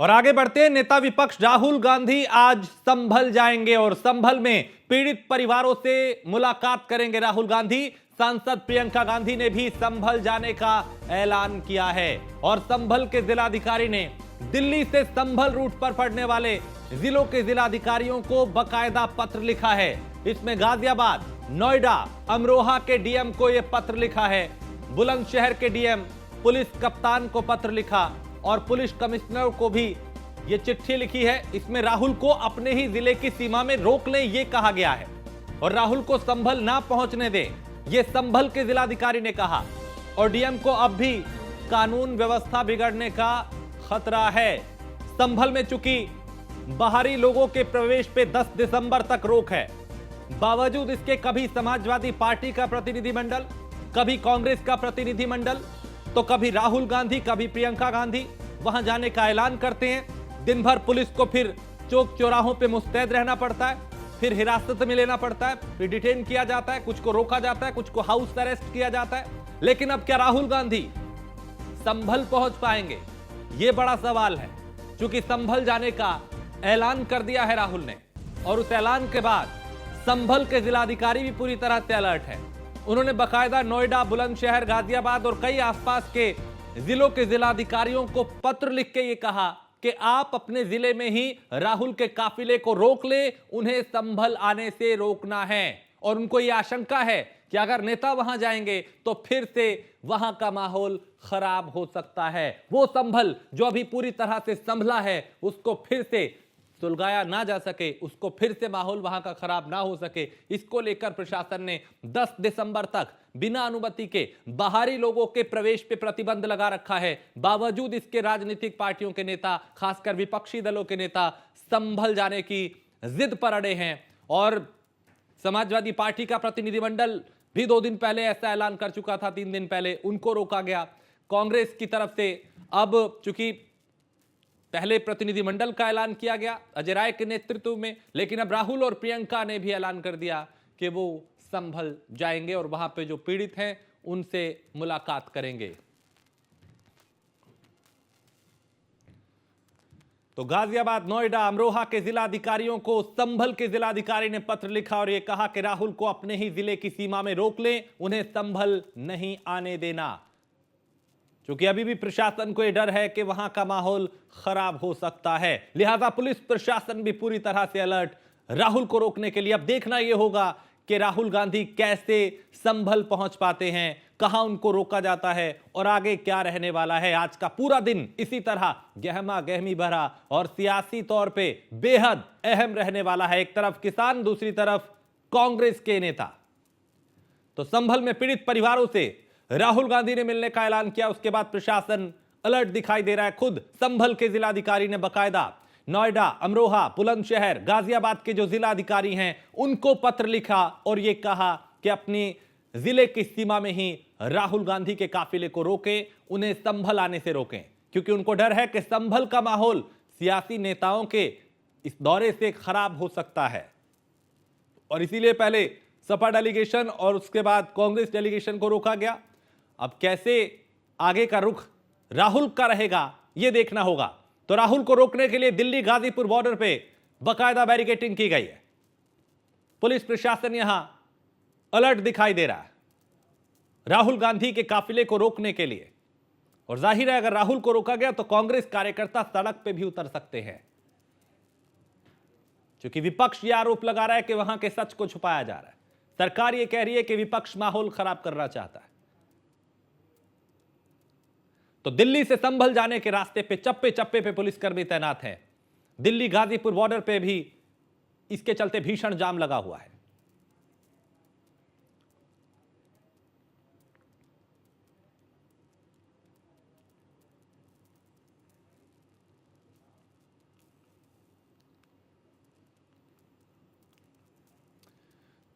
और आगे बढ़ते हैं, नेता विपक्ष राहुल गांधी आज संभल जाएंगे और संभल में पीड़ित परिवारों से मुलाकात करेंगे। राहुल गांधी, सांसद प्रियंका गांधी ने भी संभल जाने का ऐलान किया है और संभल के जिलाधिकारी ने दिल्ली से संभल रूट पर पड़ने वाले जिलों के जिलाधिकारियों को बकायदा पत्र लिखा है। इसमें गाजियाबाद, नोएडा, अमरोहा के डीएम को यह पत्र लिखा है, बुलंदशहर के डीएम, पुलिस कप्तान को पत्र लिखा और पुलिस कमिश्नर को भी यह चिट्ठी लिखी है। इसमें राहुल को अपने ही जिले की सीमा में रोक लें, यह कहा गया है और राहुल को संभल ना पहुंचने दें, यह संभल के जिलाधिकारी ने कहा। और डीएम को अब भी कानून व्यवस्था बिगड़ने का खतरा है। संभल में चूंकि बाहरी लोगों के प्रवेश पे 10 दिसंबर तक रोक है, बावजूद इसके कभी समाजवादी पार्टी का प्रतिनिधिमंडल, कभी कांग्रेस का प्रतिनिधिमंडल, तो कभी राहुल गांधी, कभी प्रियंका गांधी वहां जाने का ऐलान करते हैं। दिन भर पुलिस को फिर चौक चौराहों पे मुस्तैद रहना पड़ता है, फिर हिरासत में लेना पड़ता है, फिर डिटेन किया जाता है, कुछ को रोका जाता है, कुछ को हाउस अरेस्ट किया जाता है। लेकिन अब क्या राहुल गांधी संभल पहुंच पाएंगे, यह बड़ा सवाल है। क्योंकि संभल जाने का ऐलान कर दिया है राहुल ने और उस ऐलान के बाद संभल के जिलाधिकारी भी पूरी तरह से अलर्ट है। उन्होंने बकायदा नोएडा, बुलंदशहर, गाजियाबाद और कई आसपास के जिलों के जिलाधिकारियों को पत्र लिख के ये कहा कि आप अपने जिले में ही राहुल के काफिले को रोक ले, उन्हें संभल आने से रोकना है। और उनको यह आशंका है कि अगर नेता वहां जाएंगे तो फिर से वहां का माहौल खराब हो सकता है। वो संभल जो अभी पूरी तरह से संभला है, उसको फिर से सुलगाया ना जा सके, उसको फिर से माहौल वहां का खराब ना हो सके, इसको लेकर प्रशासन ने 10 दिसंबर तक बिना अनुमति के बाहरी लोगों के प्रवेश पे प्रतिबंध लगा रखा है। बावजूद इसके राजनीतिक पार्टियों के नेता, खासकर विपक्षी दलों के नेता संभल जाने की जिद पर अड़े हैं। और समाजवादी पार्टी का प्रतिनिधिमंडल भी 2 दिन पहले ऐसा ऐलान कर चुका था, 3 दिन पहले उनको रोका गया। कांग्रेस की तरफ से अब चूंकि पहले प्रतिनिधिमंडल का ऐलान किया गया अजय राय के नेतृत्व में, लेकिन अब राहुल और प्रियंका ने भी ऐलान कर दिया कि वो संभल जाएंगे और वहां पे जो पीड़ित हैं उनसे मुलाकात करेंगे। तो गाजियाबाद, नोएडा, अमरोहा के जिलाधिकारियों को संभल के जिलाधिकारी ने पत्र लिखा और यह कहा कि राहुल को अपने ही जिले की सीमा में रोक लें, उन्हें संभल नहीं आने देना। क्योंकि अभी भी प्रशासन को यह डर है कि वहां का माहौल खराब हो सकता है, लिहाजा पुलिस प्रशासन भी पूरी तरह से अलर्ट राहुल को रोकने के लिए। अब देखना यह होगा कि राहुल गांधी कैसे संभल पहुंच पाते हैं, कहां उनको रोका जाता है और आगे क्या रहने वाला है। आज का पूरा दिन इसी तरह गहमा गहमी भरा और सियासी तौर पे बेहद अहम रहने वाला है। एक तरफ किसान, दूसरी तरफ कांग्रेस के नेता। तो संभल में पीड़ित परिवारों से राहुल गांधी ने मिलने का ऐलान किया, उसके बाद प्रशासन अलर्ट दिखाई दे रहा है। खुद संभल के जिलाधिकारी ने बकायदा नोएडा, अमरोहा, बुलंदशहर, गाजियाबाद के जो जिलाधिकारी हैं उनको पत्र लिखा और यह कहा कि अपनी जिले की सीमा में ही राहुल गांधी के काफिले को रोकें, उन्हें संभल आने से रोकें। क्योंकि उनको डर है कि संभल का माहौल सियासी नेताओं के इस दौरे से खराब हो सकता है और इसीलिए पहले सपा डेलीगेशन और उसके बाद कांग्रेस डेलीगेशन को रोका गया। अब कैसे आगे का रुख राहुल का रहेगा यह देखना होगा। तो राहुल को रोकने के लिए दिल्ली गाजीपुर बॉर्डर पे बकायदा बैरिकेडिंग की गई है। पुलिस प्रशासन यहां अलर्ट दिखाई दे रहा है राहुल गांधी के काफिले को रोकने के लिए। और जाहिर है अगर राहुल को रोका गया तो कांग्रेस कार्यकर्ता सड़क पे भी उतर सकते हैं, क्योंकि विपक्ष यह आरोप लगा रहा है कि वहां के सच को छुपाया जा रहा है। सरकार यह कह रही है कि विपक्ष माहौल खराब करना चाहता है। तो दिल्ली से संभल जाने के रास्ते पे चप्पे चप्पे पे पुलिसकर्मी तैनात हैं। दिल्ली गाजीपुर बॉर्डर पे भी इसके चलते भीषण जाम लगा हुआ है।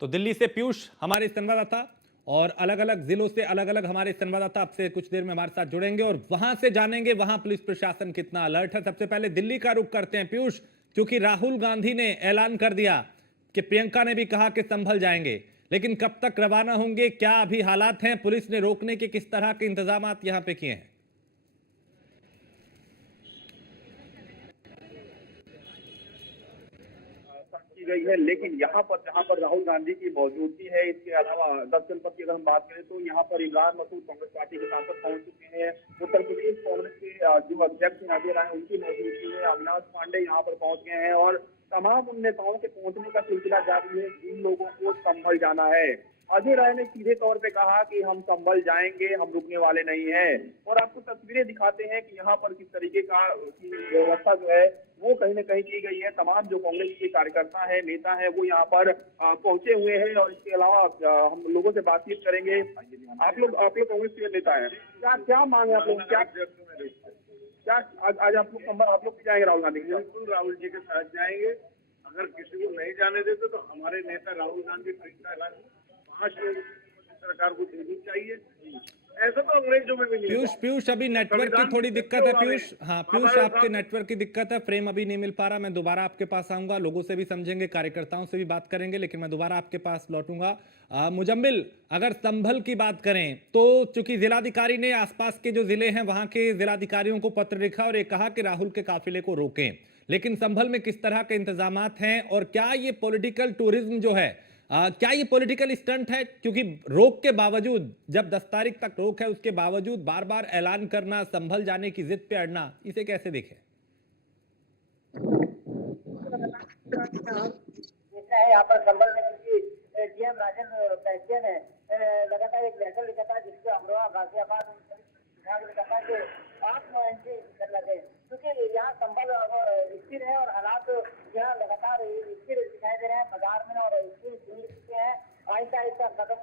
तो दिल्ली से पीयूष हमारे संवाददाता और अलग अलग जिलों से अलग अलग हमारे संवाददाता आपसे कुछ देर में हमारे साथ जुड़ेंगे और वहां से जानेंगे वहां पुलिस प्रशासन कितना अलर्ट है। सबसे पहले दिल्ली का रुख करते हैं पीयूष, क्योंकि राहुल गांधी ने ऐलान कर दिया कि प्रियंका ने भी कहा कि संभल जाएंगे, लेकिन कब तक रवाना होंगे, क्या अभी हालात हैं, पुलिस ने रोकने के किस तरह के इंतजाम यहां पे किए हैं? की गई है। लेकिन यहाँ पर जहाँ पर राहुल गांधी की मौजूदगी है, इसके अलावा 10 जनपद की अगर हम बात करें तो यहाँ पर इमरान मसूद कांग्रेस पार्टी के सांसद पहुंच चुके हैं। उत्तर प्रदेश कांग्रेस के जो अध्यक्ष नजर आए उनकी मौजूदगी में अविनाश पांडे यहाँ पर पहुंच गए हैं और तमाम उन नेताओं के पहुंचने का सिलसिला जारी है जिन लोगों को संभल जाना है। अजय राय ने सीधे तौर पे कहा कि हम संभल जाएंगे, हम रुकने वाले नहीं हैं। और आपको तस्वीरें दिखाते हैं कि यहाँ पर किस तरीके की व्यवस्था जो है वो कहीं न कहीं की गई है। तमाम जो कांग्रेस के कार्यकर्ता है, नेता है, वो यहाँ पर पहुंचे हुए हैं। और इसके अलावा हम लोगों से बातचीत करेंगे। आप लोग कांग्रेस के नेता हैं, क्या क्या मांग है आप लोग, क्या आज आप लोग भी जाएंगे राहुल गांधी? बिल्कुल राहुल जी के साथ जाएंगे। अगर किसी को नहीं जाने देते तो हमारे नेता राहुल गांधी प्रियंका गांधी 5 लोगों को सरकार को देनी चाहिए। ऐसा तो अंग्रेजों में भी नहीं। पीयूष अभी नेटवर्क की थोड़ी दिक्कत है पीयूष। हाँ पीयूष, आपके नेटवर्क की दिक्कत है, फ्रेम अभी नहीं मिल पा रहा। मैं दोबारा आपके पास आऊंगा, लोगों से भी समझेंगे, कार्यकर्ताओं से भी बात करेंगे, लेकिन मैं दोबारा आपके पास लौटूंगा। मुजम्मिल, अगर संभल की बात करें तो चूंकि जिलाधिकारी ने आसपास के जो जिले हैं वहां के जिलाधिकारियों को पत्र लिखा और ये कहा कि राहुल के काफिले को रोकें, लेकिन संभल में किस तरह के इंतजामात हैं और क्या ये पॉलिटिकल टूरिज्म जो है, क्या ये पॉलिटिकल स्टंट है? क्योंकि रोक के बावजूद, जब 10 तारीख तक रोक है, उसके बावजूद बार बार ऐलान करना, संभल जाने की जिद पे अड़ना, इसे कैसे देखें? यहाँ पर संभल में डीएम राजन पैसियन है लगातार एक लेटर लिखा था जिसको अमरोहा गाजियाबाद लिखा था कि आप एंट्री कर लगे, क्योंकि यहाँ संभल स्थिर है और हालात यहाँ लगातार स्थिर दिखाई दे रहे हैं बाजार में और स्थिर झूल चुके हैं। आहिस्ता आहिस्ता कदम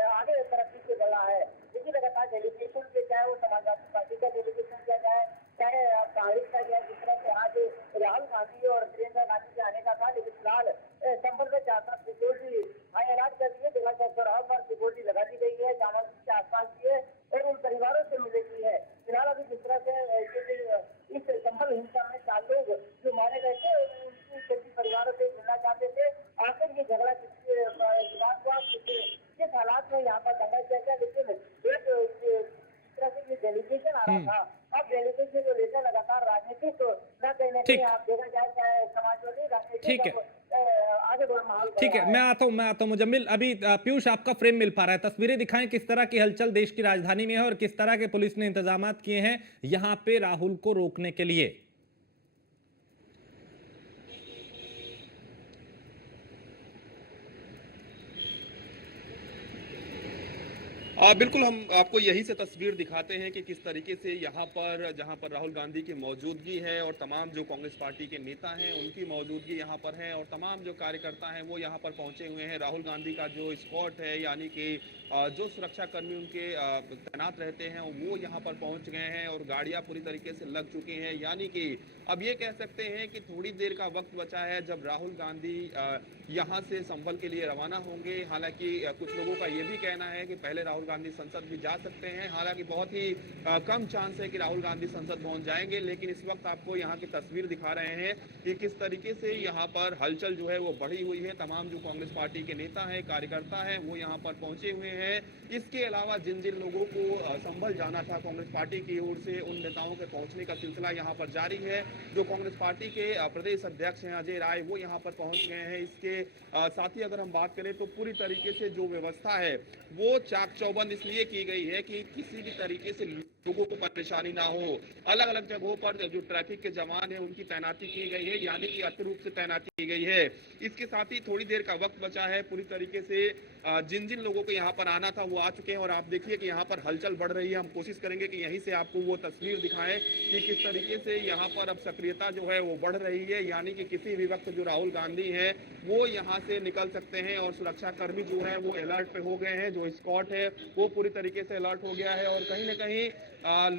आगे तरक्की से बढ़ा है, लेकिन लगातार डेलीगेशन से चाहे वो समाजवादी पार्टी का डेलीगेशन किया जाए, चाहे कांग्रेस का जाए, जिस तरह से आज राहुल गांधी और प्रियंका गांधी के आने का था, लेकिन फिलहाल संभल में चार सिक्योरिटी हाई अलर्ट कर दिए, जगह जगह चौराहों पर सिक्योरिटी लगा दी गई है, जामा मस्जिद के आसपास की है और उन परिवारों से मिलने की है। फिलहाल अभी जिस तरह से इस संभल हिंसा में 4 लोग जो मारे गए थे उनकी परिवारों से मिलना चाहते थे। आखिर ये झगड़ा किस हालात में यहाँ पर दंगा किया गया, लेकिन इस तरह से ये डेलीगेशन आ रहा था। अब डेलीगेशन को लेकर लगातार राजनीतिक तो न कहीं न कहीं आप देखा जाए चाहे समाजवादी राजनीतिक आगे बढ़ माहौल। ठीक है, मैं आता हूं मुजम्मिल। अभी पीयूष आपका फ्रेम मिल पा रहा है, तस्वीरें दिखाएं किस तरह की हलचल देश की राजधानी में है और किस तरह के पुलिस ने इंतजाम किए हैं यहां पे राहुल को रोकने के लिए। बिल्कुल, हम आपको यही से तस्वीर दिखाते हैं कि किस तरीके से यहाँ पर, जहाँ पर राहुल गांधी की मौजूदगी है और तमाम जो कांग्रेस पार्टी के नेता हैं उनकी मौजूदगी यहाँ पर है और तमाम जो कार्यकर्ता हैं वो यहाँ पर पहुँचे हुए हैं। राहुल गांधी का जो स्क्वाड है, यानी कि जो सुरक्षाकर्मी उनके तैनात रहते हैं, वो यहाँ पर पहुँच गए हैं और गाड़ियाँ पूरी तरीके से लग चुकी हैं। यानी कि अब ये कह सकते हैं कि थोड़ी देर का वक्त बचा है जब राहुल गांधी यहाँ से संभल के लिए रवाना होंगे। हालांकि कुछ लोगों का ये भी कहना है कि पहले राहुल गांधी संसद भी जा सकते हैं। हालांकि बहुत ही कम चांस है कि राहुल गांधी संसद पहुंच जाएंगे, लेकिन इस वक्त आपको यहाँ की तस्वीर दिखा रहे हैं कि किस तरीके से यहाँ पर हलचल जो है वो बढ़ी हुई है। तमाम जो कांग्रेस पार्टी के नेता हैं, कार्यकर्ता हैं, वो यहाँ पर पहुंचे हुए हैं। इसके अलावा जिन जिन लोगों को संभल जाना था कांग्रेस पार्टी की ओर से, उन नेताओं के पहुंचने का सिलसिला यहाँ पर जारी है। जो कांग्रेस पार्टी के प्रदेश अध्यक्ष हैं अजय राय, वो यहाँ पर पहुंच गए हैं। इसके साथ ही अगर हम बात करें तो पूरी तरीके से जो व्यवस्था है वो चाक चौबंद इसलिए की गई है कि किसी भी तरीके से लोगों को परेशानी ना हो। अलग अलग जगहों पर जो ट्रैफिक के जवान है उनकी तैनाती की गई है, यानी कि अति रूप से तैनाती की गई है। इसके साथ ही थोड़ी देर का वक्त बचा है। पूरी तरीके से जिन जिन लोगों को यहाँ पर आना था वो आ चुके हैं और आप देखिए कि यहाँ पर हलचल बढ़ रही है। हम कोशिश करेंगे कि यहीं से आपको वो तस्वीर दिखाएं कि किस तरीके से यहाँ पर अब सक्रियता जो है वो बढ़ रही है, यानी कि किसी भी वक्त जो राहुल गांधी है वो यहाँ से निकल सकते हैं और सुरक्षा कर्मी जो है वो अलर्ट पे हो गए हैं। जो स्क्वाड है वो पूरी तरीके से अलर्ट हो गया है और कहीं ना कहीं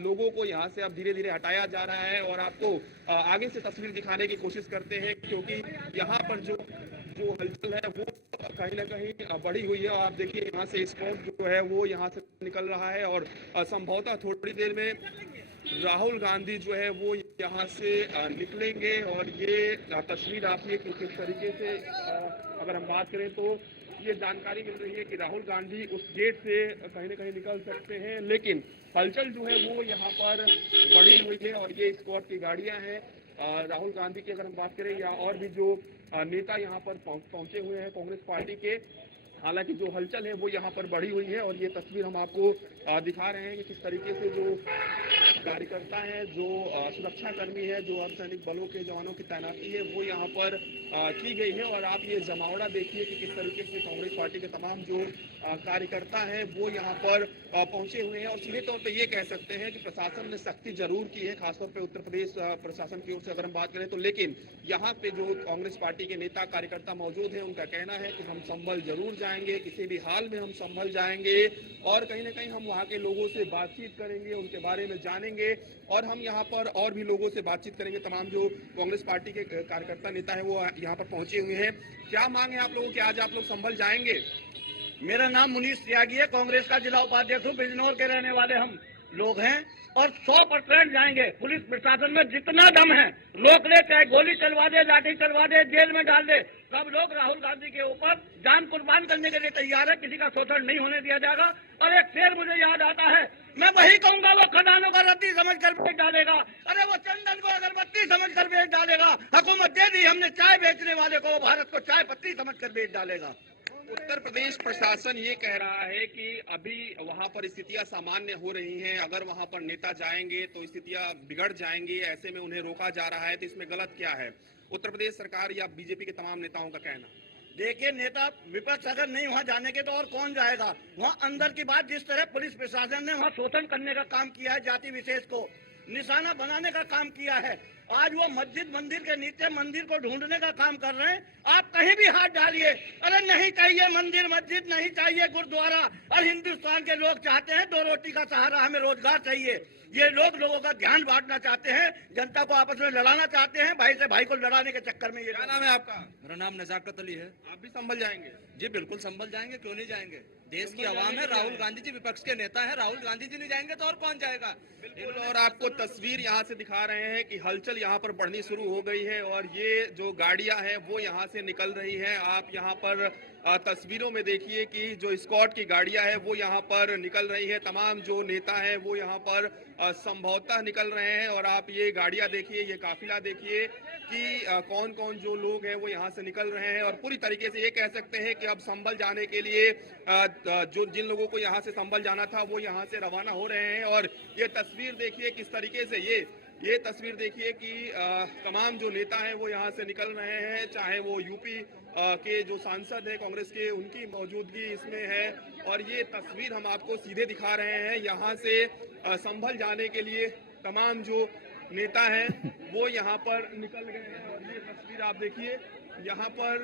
लोगों को यहाँ से अब धीरे धीरे हटाया जा रहा है। और आपको आगे से तस्वीर दिखाने की कोशिश करते हैं, क्योंकि यहाँ पर जो हलचल है वो कहीं ना कहीं बढ़ी हुई है। और आप देखिए यहाँ से स्क्वाड जो है वो यहाँ से निकल रहा है और संभवतः थोड़ी देर में राहुल गांधी जो है वो यहाँ से निकलेंगे। और ये तस्वीर आप ये किस तरीके से अगर हम बात करें तो ये जानकारी मिल रही है कि राहुल गांधी उस गेट से कहीं ना कहीं निकल सकते हैं, लेकिन हलचल जो है वो यहाँ पर बढ़ी हुई है और ये स्क्वाड की गाड़ियां हैं राहुल गांधी की अगर हम बात करें या और भी जो नेता यहाँ पर पहुंचे हुए हैं कांग्रेस पार्टी के, हालांकि जो हलचल है वो यहाँ पर बढ़ी हुई है और ये तस्वीर हम आपको दिखा रहे हैं कि किस तरीके से जो कार्यकर्ता हैं, जो सुरक्षा कर्मी है, जो अर्धसैनिक बलों के जवानों की तैनाती है वो यहाँ पर की गई है। और आप ये जमावड़ा देखिए कि किस तरीके से कांग्रेस पार्टी के तमाम जो कार्यकर्ता हैं वो यहाँ पर पहुंचे हुए हैं। और सीधे तौर पे ये कह सकते हैं कि प्रशासन ने सख्ती जरूर की है, खासतौर पे उत्तर प्रदेश प्रशासन की ओर से अगर हम बात करें तो, लेकिन यहाँ पे जो कांग्रेस पार्टी के नेता कार्यकर्ता मौजूद हैं उनका कहना है कि हम संभल जरूर जाएंगे, किसी भी हाल में हम संभल जाएंगे और कहीं ना कहीं हम वहाँ के लोगों से बातचीत करेंगे, उनके बारे में जानेंगे और हम यहाँ पर और भी लोगों से बातचीत करेंगे। तमाम जो कांग्रेस पार्टी के कार्यकर्ता नेता है वो यहाँ पर पहुंचे हुए हैं। क्या मांग है आप लोगों की, आज आप लोग संभल जाएंगे? मेरा नाम मुनीष त्यागी है, कांग्रेस का जिला उपाध्यक्ष हूँ। बिजनौर के रहने वाले हम लोग हैं और 100% जाएंगे। पुलिस प्रशासन में जितना दम है रोक ले, चाहे गोली चलवा दे, लाठी चलवा दे, जेल में डाल दे, सब लोग राहुल गांधी के ऊपर जान कुर्बान करने के लिए तैयार है। किसी का शोषण नहीं होने दिया जाएगा। और एक शेर मुझे याद आता है, मैं वही कहूंगा वो खदानों का रद्दी समझ कर बेच डालेगा, अरे वो चंदन को अगरबत्ती समझ कर बेच डालेगा। हुकूमत दे दी हमने चाय बेचने वाले को, भारत को चाय पत्ती समझ कर बेच डालेगा। उत्तर प्रदेश प्रशासन ये कह रहा है कि अभी वहां पर स्थितियां सामान्य हो रही हैं, अगर वहां पर नेता जाएंगे तो स्थितियां बिगड़ जाएंगी, ऐसे में उन्हें रोका जा रहा है। तो इसमें गलत क्या है उत्तर प्रदेश सरकार या बीजेपी के तमाम नेताओं का कहना? देखिए, नेता विपक्ष अगर नहीं वहाँ जाने के तो और कौन जाएगा? वहाँ अंदर की बात, जिस तरह पुलिस प्रशासन ने वहाँ शोषण करने का काम किया है, जाति विशेष को निशाना बनाने का काम किया है, आज वो मस्जिद मंदिर के नीचे मंदिर को ढूंढने का काम कर रहे हैं। आप कहीं भी हाथ डालिए, अरे नहीं चाहिए मंदिर मस्जिद, नहीं चाहिए गुरुद्वारा, और हिंदुस्तान के लोग चाहते हैं 2 रोटी का सहारा, हमें रोजगार चाहिए। ये लोग लोगों का ध्यान बांटना चाहते हैं, जनता को आपस में लड़ाना चाहते हैं, भाई से भाई को लड़ाने के चक्कर में। ये क्या नाम है आपका? मेरा नाम नजाकत अली है। आप भी संभल जाएंगे? जी बिल्कुल संभल जाएंगे, क्यों नहीं जाएंगे? देश की आवाम है, राहुल गांधी जी विपक्ष के नेता है, राहुल गांधी जी नहीं जाएंगे तो और कौन जाएगा? बिल्कुल। और आपको तस्वीर यहाँ से दिखा रहे हैं कि हलचल यहाँ पर बढ़नी शुरू हो गई है और ये जो गाड़ियां हैं वो यहाँ से निकल रही हैं। आप यहाँ पर तस्वीरों में देखिए कि जो स्क्वाड की गाड़ियां हैं वो यहाँ पर निकल रही हैं, तमाम जो नेता हैं वो यहाँ पर संभवतः निकल रहे हैं। और आप ये गाड़ियां देखिए, ये काफिला देखिए कि कौन कौन जो लोग हैं वो यहाँ से निकल रहे हैं। और पूरी तरीके से ये कह सकते हैं कि अब संभल जाने के लिए जो जिन लोगों को यहाँ से संभल जाना था वो यहाँ से रवाना हो रहे हैं। और ये तस्वीर देखिए किस तरीके से, ये तस्वीर देखिए कि तमाम जो नेता हैं वो यहाँ से निकल रहे हैं, चाहे वो यूपी के जो सांसद हैं कांग्रेस के, उनकी मौजूदगी इसमें है। और ये तस्वीर हम आपको सीधे दिखा रहे हैं, यहाँ से संभल जाने के लिए तमाम जो नेता हैं वो यहाँ पर निकल गए हैं। और ये तस्वीर आप देखिए, यहाँ पर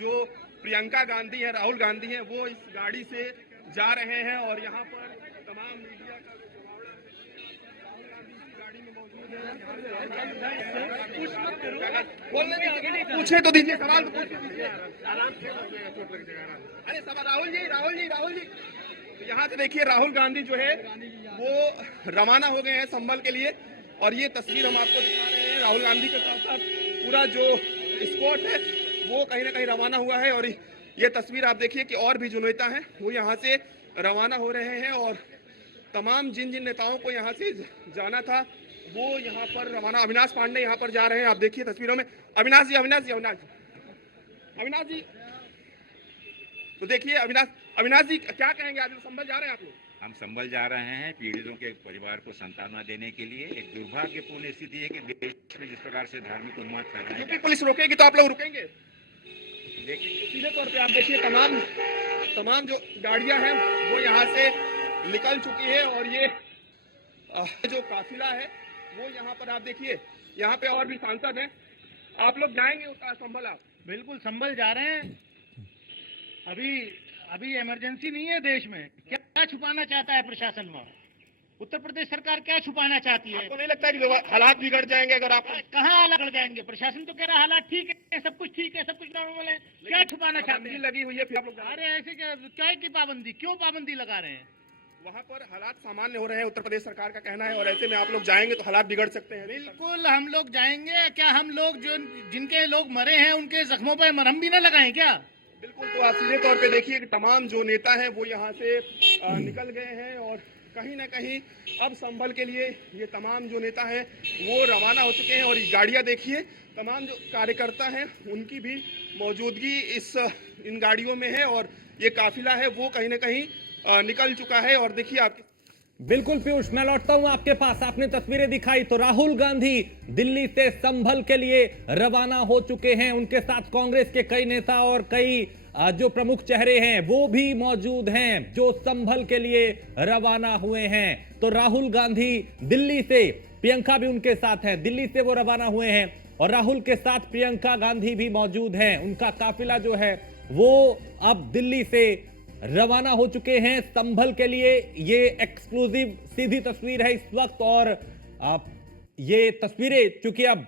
जो प्रियंका गांधी है, राहुल गांधी है, वो इस गाड़ी से जा रहे हैं। और यहाँ पर तमाम मीडिया का जो जमावड़ा है, राहुल गांधी की गाड़ी में मौजूद है। पूछे तो दीजिए, सवाल तो पूछ दीजिए। अरे सब राहुल जी। तो यहाँ से देखिए राहुल गांधी जो है वो रवाना हो गए हैं संभल के लिए। और ये तस्वीर हम आपको दिखा रहे हैं, राहुल गांधी के साथ साथ पूरा जो स्क्वाड है वो कहीं ना कहीं रवाना हुआ है। और ये तस्वीर आप देखिए कि और भी जो नेता हैं वो यहाँ से रवाना हो रहे हैं। और तमाम जिन जिन नेताओं को यहाँ से जाना था वो यहाँ पर रवाना। अविनाश पांडे यहाँ पर जा रहे हैं, आप देखिए तस्वीरों में। अविनाश जी। तो देखिए अविनाश जी क्या कहेंगे, आज संभल जा रहे हैं आप लोग? हम संभल जा रहे हैं पीड़ितों के परिवार को सांत्वना देने के लिए। एक दुर्भाग्यपूर्ण स्थिति है कि देश में जिस प्रकार से धार्मिक उन्माद फैला है, पुलिस रोकेगी तो आप लोग रुकेंगे? देखिए सीधे तौर पे आप देखिए तमाम जो गाड़ियां हैं वो यहाँ से निकल चुकी है। और ये जो काफिला है वो यहाँ पर आप देखिए, यहाँ पे और भी सांसद हैं। आप लोग जाएंगे संभल? आप बिल्कुल संभल जा रहे हैं। अभी इमरजेंसी नहीं है देश में। क्या छुपाना चाहता है प्रशासन में? उत्तर प्रदेश सरकार क्या छुपाना चाहती है? आपको नहीं लगता कि हालात बिगड़ जाएंगे अगर आप? कहाँ हालात बिगड़ जाएंगे? प्रशासन तो कह रहा है हालात ठीक है, सब कुछ ठीक है, सब कुछ नॉर्मल है। क्या छुपाना चाहते हैं? लगी हुई है, फिर आप लोग अरे ऐसे क्या की पाबंदी, क्यों पाबंदी लगा रहे हैं? वहाँ पर हालात सामान्य हो रहे हैं, उत्तर प्रदेश सरकार का कहना है। और ऐसे में आप लोग जाएंगे तो हालात बिगड़ सकते हैं। बिल्कुल हम लोग जाएंगे। क्या हम लोग जिनके लोग मरे हैं उनके जख्मों पर मरहम भी न लगाएं क्या? बिल्कुल। तो आप सीधे तौर पे देखिए कि तमाम जो नेता हैं वो यहाँ से निकल गए हैं। और कहीं ना कहीं अब संभल के लिए ये तमाम जो नेता हैं वो रवाना हो चुके हैं। और ये गाड़ियां देखिए, तमाम जो कार्यकर्ता हैं उनकी भी मौजूदगी इन गाड़ियों में है और ये काफिला है वो कहीं ना कहीं निकल चुका है। और देखिए आप बिल्कुल पीयूष, मैं लौटता हूं आपके पास। आपने तस्वीरें दिखाई तो राहुल गांधी दिल्ली से संभल के लिए रवाना हो चुके हैं। उनके साथ कांग्रेस के कई नेता और कई जो प्रमुख चेहरे हैं वो भी मौजूद हैं जो संभल के लिए रवाना हुए हैं। तो राहुल गांधी दिल्ली से, प्रियंका भी उनके साथ है, दिल्ली से वो रवाना हुए हैं और राहुल के साथ प्रियंका गांधी भी मौजूद हैं। उनका काफिला जो है वो अब दिल्ली से रवाना हो चुके हैं संभल के लिए। ये एक्सक्लूसिव सीधी तस्वीर है इस वक्त और ये तस्वीरें चूंकि अब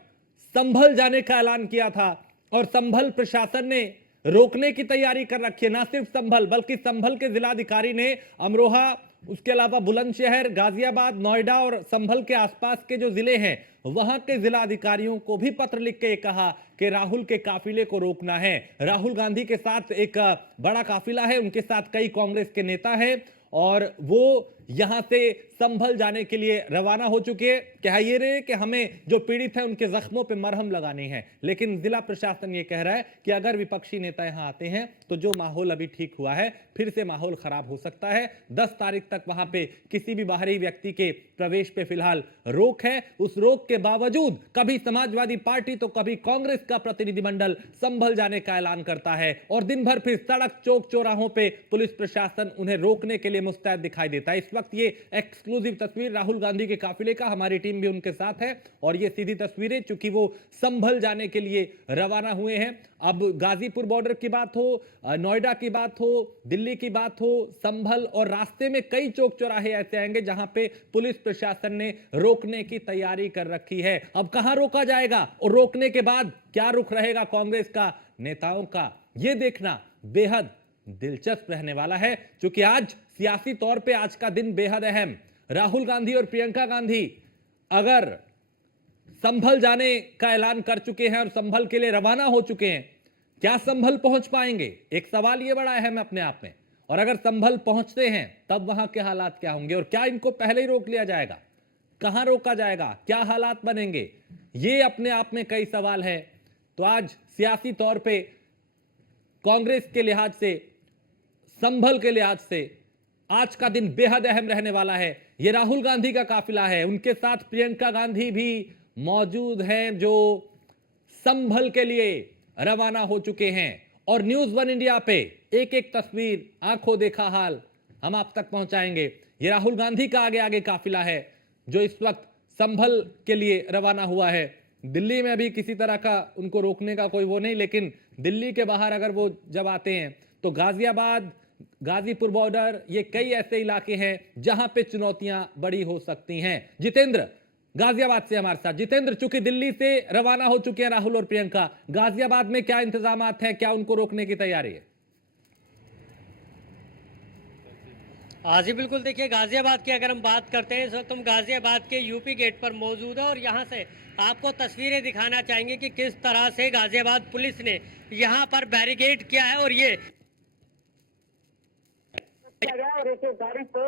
संभल जाने का ऐलान किया था और संभल प्रशासन ने रोकने की तैयारी कर रखी है। ना सिर्फ संभल बल्कि संभल के जिलाधिकारी ने अमरोहा, उसके अलावा बुलंदशहर, गाजियाबाद, नोएडा और संभल के आसपास के जो जिले हैं वहां के जिलाधिकारियों को भी पत्र लिख के कहा कि राहुल के काफिले को रोकना है। राहुल गांधी के साथ एक बड़ा काफिला है, उनके साथ कई कांग्रेस के नेता हैं और वो यहां से संभल जाने के लिए रवाना हो चुके हैं। कह ये रहे कि हमें जो पीड़ित हैं उनके जख्मों पे मरहम लगानी है, लेकिन जिला प्रशासन ये कह रहा है कि अगर विपक्षी नेता यहां आते हैं तो जो माहौल अभी ठीक हुआ है फिर से माहौल खराब हो सकता है। 10 तारीख तक वहां पे किसी भी बाहरी व्यक्ति के प्रवेश पे फिलहाल रोक है। उस रोक के बावजूद कभी समाजवादी पार्टी तो कभी कांग्रेस का प्रतिनिधिमंडल संभल जाने का ऐलान करता है और दिन भर फिर सड़क चौक चौराहों पे पुलिस प्रशासन उन्हें रोकने के लिए मुस्तैद दिखाई देता है। इस वक्त ये एक्सक्लूसिव तस्वीर राहुल गांधी के काफिले का, हमारी टीम भी उनके साथ है और ये सीधी तस्वीरें चूंकि वो संभल जाने के लिए रवाना हुए हैं। अब गाजीपुर बॉर्डर की बात हो, नोएडा की बात हो, दिल्ली की बात हो, संभल और रास्ते में कई चौक चौराहे ऐसे आएंगे जहां पे पुलिस प्रशासन ने रोकने की तैयारी कर रखी है। अब कहां रोका जाएगा और रोकने के बाद क्या रुख रहेगा कांग्रेस का, नेताओं का, यह देखना बेहद दिलचस्प रहने वाला है। क्योंकि आज सियासी तौर पे आज का दिन बेहद अहम। राहुल गांधी और प्रियंका गांधी अगर संभल जाने का ऐलान कर चुके हैं और संभल के लिए रवाना हो चुके हैं, क्या संभल पहुंच पाएंगे? एक सवाल यह बड़ा अहम है अपने आप में। और अगर संभल पहुंचते हैं तब वहां के हालात क्या होंगे और क्या इनको पहले ही रोक लिया जाएगा, कहां रोका जाएगा, क्या हालात बनेंगे, ये अपने आप में कई सवाल है। तो आज सियासी तौर पे कांग्रेस के लिहाज से, संभल के लिहाज से आज का दिन बेहद अहम रहने वाला है। यह राहुल गांधी का काफिला है, उनके साथ प्रियंका गांधी भी मौजूद हैं जो संभल के लिए रवाना हो चुके हैं। और न्यूज़ वन इंडिया पे एक एक तस्वीर, आंखों देखा हाल हम आप तक पहुंचाएंगे। यह राहुल गांधी का आगे आगे काफिला है जो इस वक्त संभल के लिए रवाना हुआ है। दिल्ली में अभी किसी तरह का उनको रोकने का कोई वो नहीं, लेकिन दिल्ली के बाहर अगर वो जब आते हैं तो गाजियाबाद, गाजीपुर बॉर्डर, ये कई ऐसे इलाके हैं जहां पे चुनौतियां बड़ी हो सकती हैं। जितेंद्र गाजियाबाद से हमारे साथ। जितेंद्र, चूंकि दिल्ली से रवाना हो चुके हैं राहुल और प्रियंका, गाजियाबाद में क्या इंतजामात हैं, क्या उनको रोकने की तैयारी है? हाँ जी बिल्कुल, देखिए गाजियाबाद की अगर हम बात करते हैं इस वक्त हम गाजियाबाद के यूपी गेट पर मौजूद है और यहाँ से आपको तस्वीरें दिखाना चाहेंगे कि किस तरह से गाजियाबाद पुलिस ने यहाँ पर बैरिकेड किया है और ये और एक गाड़ी को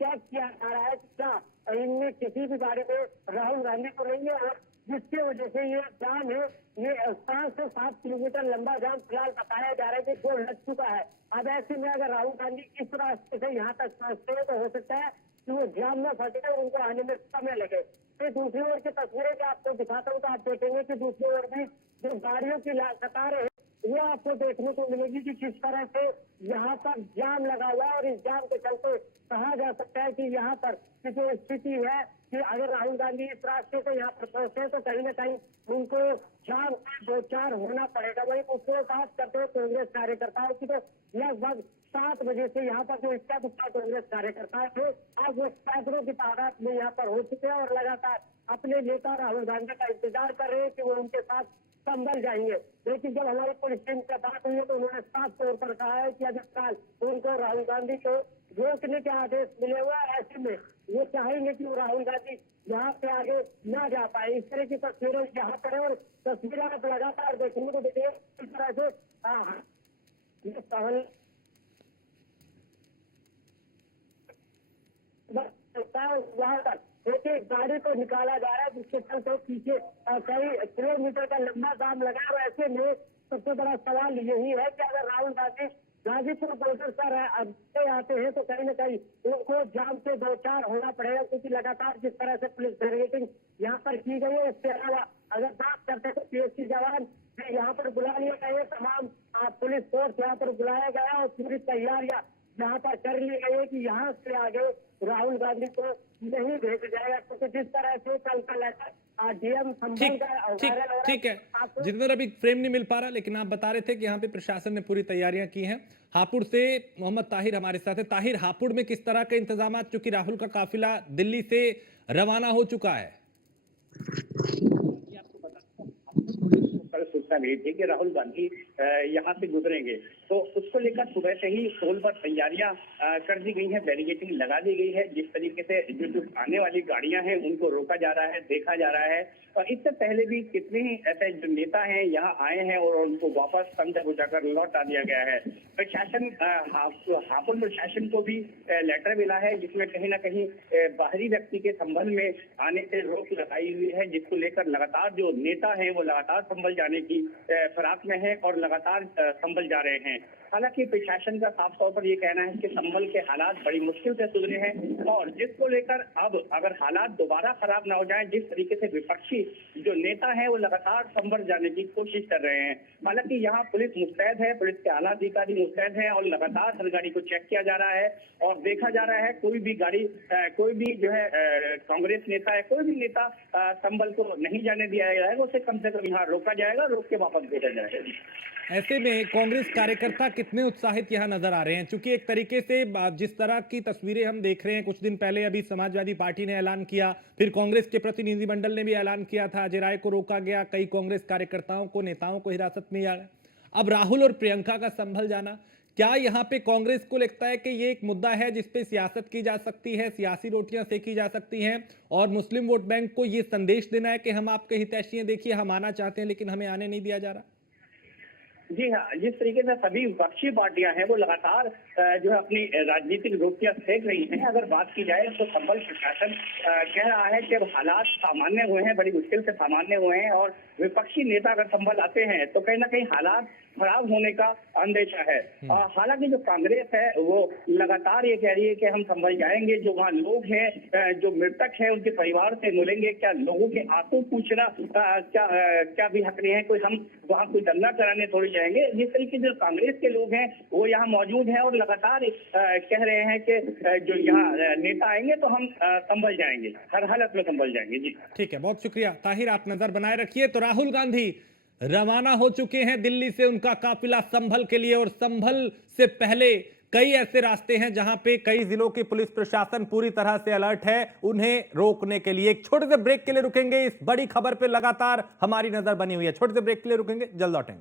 चेक किया जा रहा है कि क्या इनमें किसी भी गाड़ी में राहुल गांधी को नहीं है और जिसकी वजह से ये जाम है, ये 5 से 7 किलोमीटर लंबा जाम फिलहाल बताया जा रहा है कि जो लग चुका है। अब ऐसे में अगर राहुल गांधी इस रास्ते से यहाँ तक पहुँचते हैं तो हो सकता है कि वो जाम में फंसे और उनको आने में समय लगे। फिर दूसरी ओर की तस्वीरें जो आपको दिखाता हूँ तो आप देखेंगे कि दूसरी ओर भी जो गाड़ियों की कतारें है वो आपको देखने को मिलेगी कि किस तरह से यहाँ पर जाम लगा हुआ है। और इस जाम के चलते कहा जा सकता है कि यहाँ पर जो स्थिति है कि अगर राहुल गांधी इस रास्ते को यहाँ पर पहुंचे तो कहीं ना कहीं उनको जाम से 2-4 होना पड़ेगा। वही उसको बात करते हैं कांग्रेस कार्यकर्ताओं की, तो लगभग 7 बजे से यहाँ पर जो इक्का दुक्का कांग्रेस कार्यकर्ता थे आज वो सैकड़ों की तादाद में यहाँ पर हो चुके हैं और लगातार अपने नेता राहुल गांधी का इंतजार कर रहे हैं कि वो उनके साथ संभल जाएंगे। लेकिन जब हमारी पुलिस टीम से बात हुई है तो उन्होंने साफ तौर पर कहा है कि अगर काल उनको राहुल गांधी को रोकने के आदेश मिले हुए, ऐसे में वो चाहेंगे कि वो राहुल गांधी यहाँ से आगे ना जा पाए। इस तरह की तस्वीरें यहाँ पर है और तस्वीरें आप लगातार देखने को देखिए इस तरह से है वहां तक देखिए गाड़ी को निकाला जा रहा है, जिसके चलते पीछे कई किलोमीटर का लंबा जाम लगा है। और ऐसे में सबसे बड़ा सवाल यही है कि अगर राहुल गांधी गाजीपुर बॉर्डर पर आते हैं तो कहीं ना कहीं उनको जाम से दो चार होना पड़ेगा, क्योंकि लगातार जिस तरह से पुलिस बैरिकेडिंग यहाँ पर की गई है। इसके अलावा अगर बात करते तो पीएससी जवान यहाँ पर बुला लिया गया है, तमाम पुलिस फोर्स यहाँ पर बुलाया गया है और पूरी तैयारियां यहाँ पर कर ली गई है कि यहाँ से आगे राहुल गांधी को नहीं भेजा जाएगा, क्योंकि जिस तरह से कल लेकर डीएम संभल का ठीक है जितेंद्र, अभी फ्रेम नहीं मिल पा रहा, लेकिन आप बता रहे थे कि यहाँ पे प्रशासन ने पूरी तैयारियां की हैं। हापुड़ से मोहम्मद ताहिर हमारे साथ है। ताहिर, हापुड़ में किस तरह के इंतजाम, चूंकि राहुल का काफिला दिल्ली से रवाना हो चुका है? सूचना मिली थी कि राहुल गांधी यहाँ से गुजरेंगे, तो उसको लेकर सुबह से ही टोल पर तैयारियां कर दी गई हैं, बैरिकेडिंग लगा दी गई है। जिस तरीके से जो आने वाली गाड़ियां हैं उनको रोका जा रहा है, देखा जा रहा है। और इससे पहले भी कितने ही ऐसे जो नेता हैं यहाँ आए हैं और उनको वापस संजय बुझाकर लौटा दिया गया है। प्रशासन हापुड़ प्रशासन को भी लेटर मिला है, जिसमें कहीं ना कहीं बाहरी व्यक्ति के संबंध में आने से रोक लगाई हुई है, जिसको लेकर लगातार जो नेता हैं वो लगातार संभल जाने की फिराक में है और लगातार संभल जा रहे हैं। हालांकि प्रशासन का साफ तौर पर ये कहना है कि संभल के हालात बड़ी मुश्किल से सुधरे हैं और जिसको लेकर अब अगर हालात दोबारा खराब ना हो जाए, जिस तरीके से विपक्षी जो नेता हैं वो लगातार संभल जाने की कोशिश कर रहे हैं। हालांकि यहाँ पुलिस मुस्तैद है, पुलिस के आला अधिकारी मुस्तैद हैं और लगातार हर गाड़ी को चेक किया जा रहा है और देखा जा रहा है कोई भी गाड़ी कोई भी जो है कांग्रेस नेता है, कोई भी नेता संभल को नहीं जाने दिया जाएगा, उसे कम से कम यहाँ रोका जाएगा, रोक के वापस भेजा जाएगा। ऐसे में कांग्रेस कार्यकर्ता कितने उत्साहित यहाँ नजर आ रहे हैं? क्योंकि एक तरीके से जिस तरह की तस्वीरें हम देख रहे हैं, कुछ दिन पहले अभी समाजवादी पार्टी ने ऐलान किया, फिर कांग्रेस के प्रतिनिधिमंडल ने भी ऐलान किया था, अजय राय को रोका गया, कई कांग्रेस कार्यकर्ताओं को, नेताओं को हिरासत में लिया गया। अब राहुल और प्रियंका का संभल जाना, क्या यहाँ पे कांग्रेस को लगता है कि ये एक मुद्दा है जिसपे सियासत की जा सकती है, सियासी रोटियां सेकी जा सकती हैं और मुस्लिम वोट बैंक को ये संदेश देना है कि हम आपके हितैषी हैं, देखिए हम आना चाहते हैं लेकिन हमें आने नहीं दिया जा रहा? जी हाँ, जिस तरीके से सभी विपक्षी पार्टियां हैं वो लगातार जो है अपनी राजनीतिक रोटियां सेक रही हैं। अगर बात की जाए तो संभल प्रशासन कह रहा है कि अब हालात सामान्य हुए हैं, बड़ी मुश्किल से सामान्य हुए हैं और विपक्षी नेता अगर संभल आते हैं तो कहीं ना कहीं हालात खराब होने का अंदेशा है। हालांकि जो कांग्रेस है वो लगातार ये कह रही है कि हम संभल जाएंगे। जो वहाँ लोग हैं, जो मृतक हैं, उनके परिवार से मिलेंगे, क्या लोगों के आंसू पूछना क्या भी हक नहीं है, कोई हम वहाँ कोई दंगा कराने थोड़ी जाएंगे। जिस तरीके से जो कांग्रेस के लोग हैं वो यहाँ मौजूद हैं और लगातार कह रहे हैं कि जो यहाँ नेता आएंगे तो हम संभल जाएंगे, हर हालत में संभल जाएंगे। जी ठीक है, बहुत शुक्रिया ताहिर, आप नजर बनाए रखिए। तो राहुल गांधी रवाना हो चुके हैं दिल्ली से, उनका काफिला संभल के लिए, और संभल से पहले कई ऐसे रास्ते हैं जहां पे कई जिलों की पुलिस प्रशासन पूरी तरह से अलर्ट है उन्हें रोकने के लिए। एक छोटे से ब्रेक के लिए रुकेंगे, इस बड़ी खबर पे लगातार हमारी नजर बनी हुई है। छोटे से ब्रेक के लिए रुकेंगे, जल्द लौटेंगे।